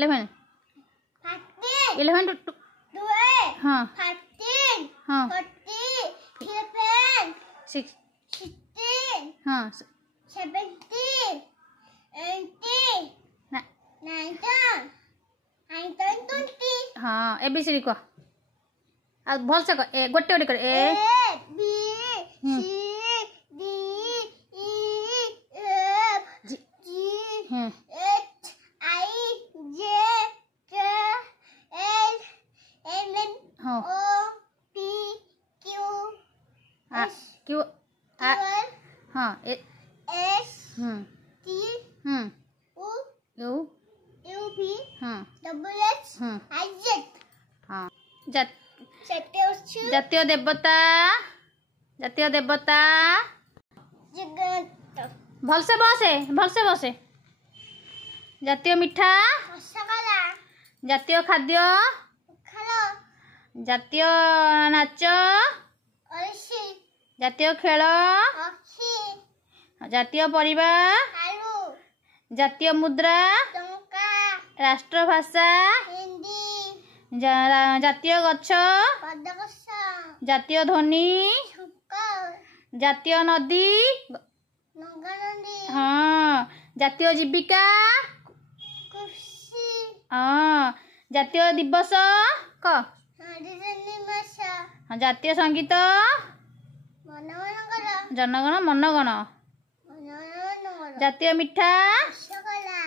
11 11 to हाँ 13 हाँ 14 15 6 16 हाँ 17 18 ना 19 20 हाँ ABCD कह आ भल से कह गोटे गोटे कर A B hmm. C D E F ji G hmm H I J K L M N हाँ O P Q आ S क्यों आ T हाँ S T U you U V W X I Z हाँ जात सत्यवस्तु जातीय देवता जगत भल से बसे जातीय मिठा रसगोल्ला जातीय खाद्य खालो जातीय नाच अरसी जातीय खेल अक्षी जातीय परिवा आलू जातीय मुद्रा टंका राष्ट्रभाषा हिंदी जातीय गछ पदकस जातीय ध्वनि शंकर जातीय नदी नंगानंदी हाँ जातीय जीविका कुर्सी हाँ जातीय दिवस क हरिजनिमसा हाँ जातीय संगीत मनमनकर जनगण मनगण मनमनकर जातीय मिठा रसगोल्ला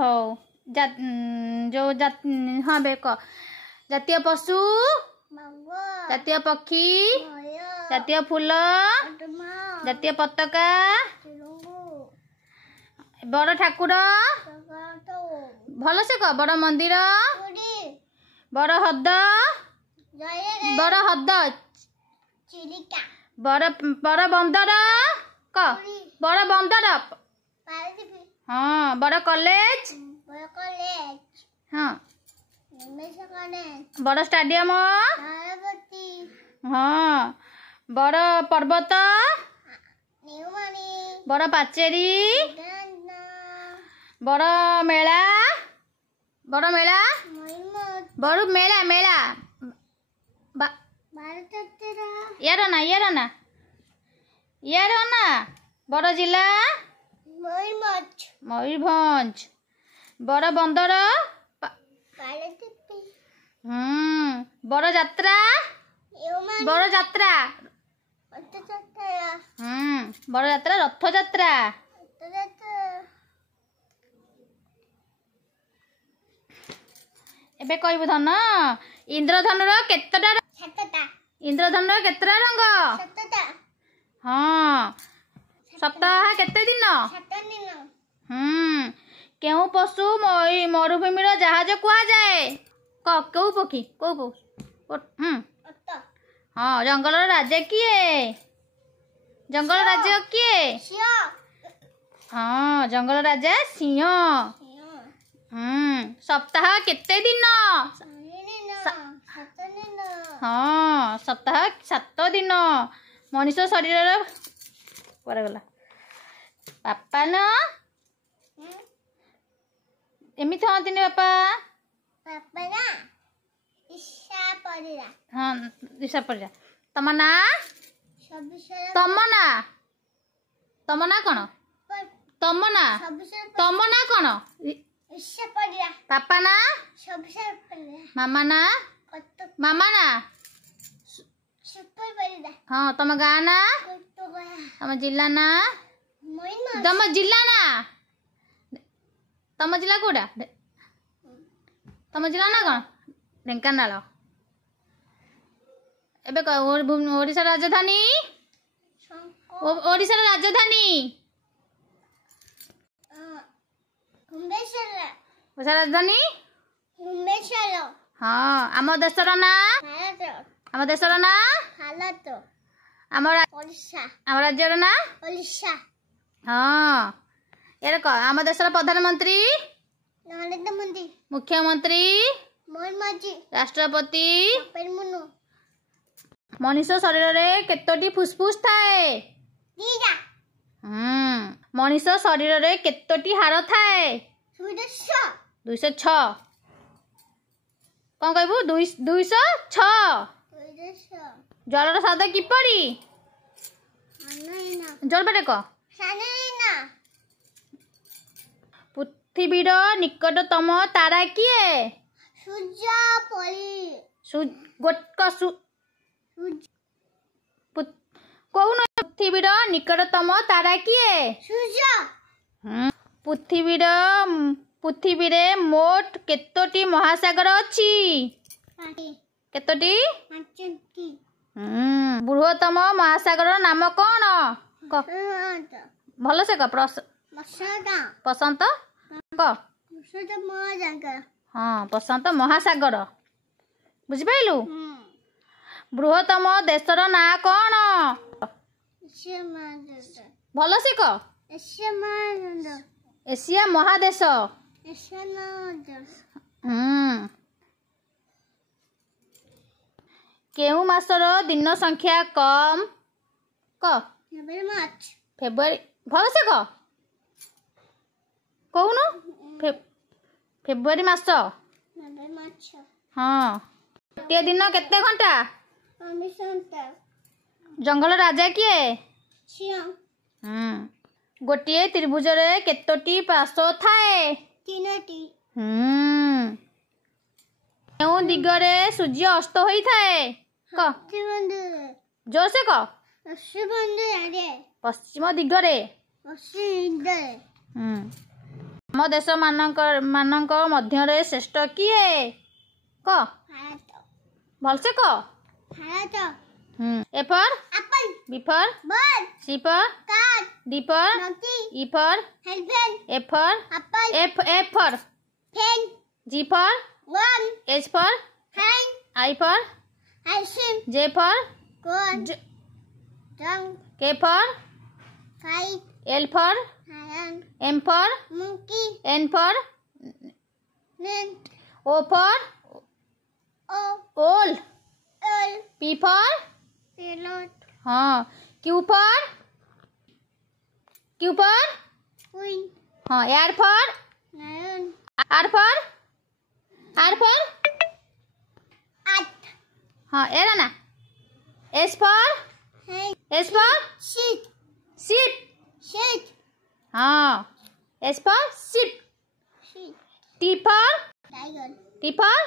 हो जो हाँ बेक जातीय पशु मंगो जातीय पक्षी मयो जातीय फूल अटमा जातीय पताका तिरंगु बड़ ठाकुर सगातो भल से कह बड़ मंदिर पुरी बड़ हद जयरे बड़ हद चिलिका बड़ बंदर क बड़ बंदर पारदीप हाँ बड़ कॉलेज बड़ कॉलेज हाँ निमेश कॉलेज बड़ स्टेडियम नारवती हाँ बड़ पर्वत न्यूमनी बड़ पाचेरी गन्ना बड़ मेला महिमत बड़ मेला भारतरा यार ना बड़ जिला महिमत मयूरभंज बड़ बंदर पारदीप बड़ यात्रा न्यूमनी बड़ यात्रा अत्तचत्रा बड़ यात्रा रथ यात्रा अत्तचत्रा एबे कहबू धन इंद्रधनुर केतटा सतता इंद्रधनुर केतटा रंग सतता हाँ सप्ताह केते दिन सतनिन केउ पशु मरुभूमिर जहाज कुआ जाए कौ पक्षी कौ अत्त हाँ जंगल राजा किए जंगल राजा किए शिया हाँ जंगल राजा सिंह सप्ताह केते दिन सतनिन हाँ सप्ताह 7 दिन मनीष शरीर पर गला बापा न एमिति हाँ दिन बापा पापना इच्छा परिरा हाँ दिशा पड़ तम ना सबसे तम ना कौन तम ना कौन इच्छा परिरा पापा ना सबसे परिरा मामा ना कत्तो मामा ना सुपर परिरा हाँ तम गाँ ना कत्तो गया तम जिला ना महिमा तम जिला ना तम जिला कोड़ा तम जिला ना कौन ढेंकानाल एबे ओडिशा राजधानी ओडिशा राजधानी हुम्बेशला ओडिशा राजधानी हुम्बेशला हाँ आम देशर ना भारत आम देशर ना भारत आम ओडिशा राज्यर ना ओडिशा हाँ यार कह आम देशर प्रधानमंत्री नरेंद्र मोदी मुख्यमंत्री मोहम्मद राष्ट्रपति पेरमुनु मनीष शरीर रे केतोटी फुसफुस थाए दीदा मनीष शरीर रे केतोटी हाड़ थाए 206 कौन कहबू 206 जलर शब्द किपरि जल पे कह पृथ्वीर निकटतम तारा किए कौन पृथ्वीर निकटतम तारा किए पृथ्वी रे मोट केतोटी महासागर अछि केतोटी बृहत्तम महासागर नाम कौन भल से कह प्रशांत हाँ प्रशांत महासागर बुझिपाइलु बृहत्तम देशर ना कौन भल से कह एशिया महादेश केउ मासर दिन संख्या कम क फेब्रुआरी भल से कह कौन फेब्रुआरी मास हाँ गोटे दिन केते घंटा जंगल राजा किए गोटे त्रिभुज रे केतोटी पार्श्व थाए केउ दिगरे सूर्य अस्त होई थाए क जोर से कह पश्चिम दिगरे हम देश मानक मध्य रे श्रेष्ठ किए क भल से कह A for B for C for D for E for F for G for H for I for J for K for L for M for N for O for ओल पी फॉर हाँ Q for हाँ R for हाँ एरा ना S for sheet हाँ S for ship T for